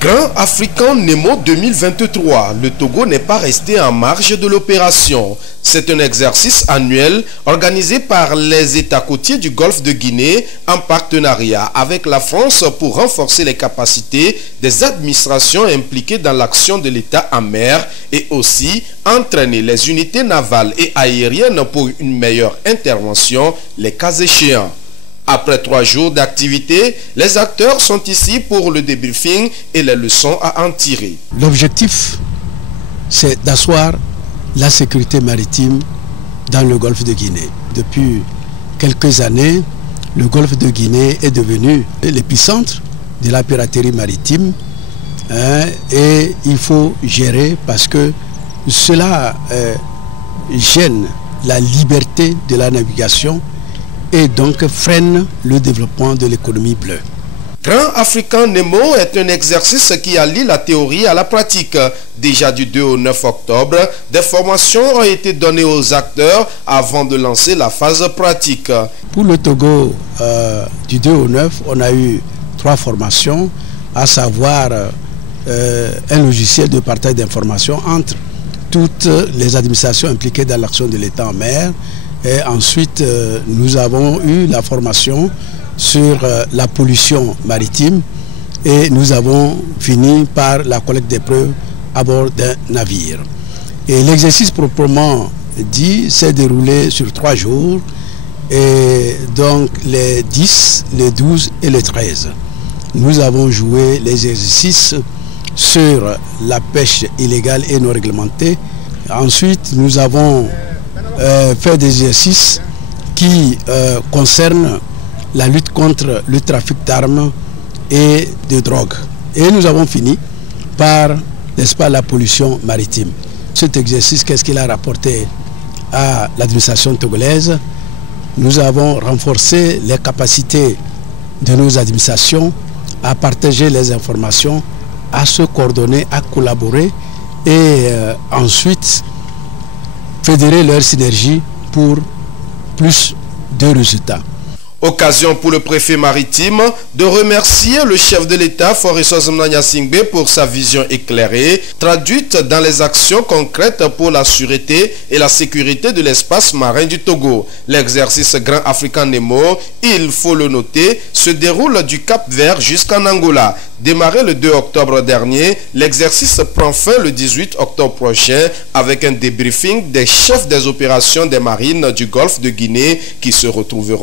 Grand African Nemo 2023, le Togo n'est pas resté en marge de l'opération. C'est un exercice annuel organisé par les États côtiers du Golfe de Guinée en partenariat avec la France pour renforcer les capacités des administrations impliquées dans l'action de l'État en mer et aussi entraîner les unités navales et aériennes pour une meilleure intervention, les cas échéants. Après 3 jours d'activité, les acteurs sont ici pour le débriefing et les leçons à en tirer. L'objectif, c'est d'asseoir la sécurité maritime dans le golfe de Guinée. Depuis quelques années, le golfe de Guinée est devenu l'épicentre de la piraterie maritime et il faut gérer parce que cela gêne la liberté de la navigation et donc freine le développement de l'économie bleue. Grand African Nemo est un exercice qui allie la théorie à la pratique. Déjà du 2 au 9 octobre, des formations ont été données aux acteurs avant de lancer la phase pratique. Pour le Togo, du 2 au 9, on a eu 3 formations, à savoir un logiciel de partage d'informations entre toutes les administrations impliquées dans l'action de l'État en mer. Et ensuite, nous avons eu la formation sur la pollution maritime et nous avons fini par la collecte des preuves à bord d'un navire. Et l'exercice proprement dit s'est déroulé sur 3 jours, et donc les 10, les 12 et les 13. Nous avons joué les exercices sur la pêche illégale et non réglementée. Ensuite, nous avons fait des exercices qui concernent la lutte contre le trafic d'armes et de drogue. Et nous avons fini par, n'est-ce pas, la pollution maritime. Cet exercice, qu'est-ce qu'il a rapporté à l'administration togolaise? Nous avons renforcé les capacités de nos administrations à partager les informations, à se coordonner, à collaborer et ensuite fédérer leur synergie pour plus de résultats. Occasion pour le préfet maritime de remercier le chef de l'État, Forestos Mnanya Singbe, pour sa vision éclairée, traduite dans les actions concrètes pour la sûreté et la sécurité de l'espace marin du Togo. L'exercice Grand African Nemo, il faut le noter, se déroule du Cap-Vert jusqu'en Angola. Démarré le 2 octobre dernier, l'exercice prend fin le 18 octobre prochain avec un débriefing des chefs des opérations des marines du Golfe de Guinée qui se retrouveront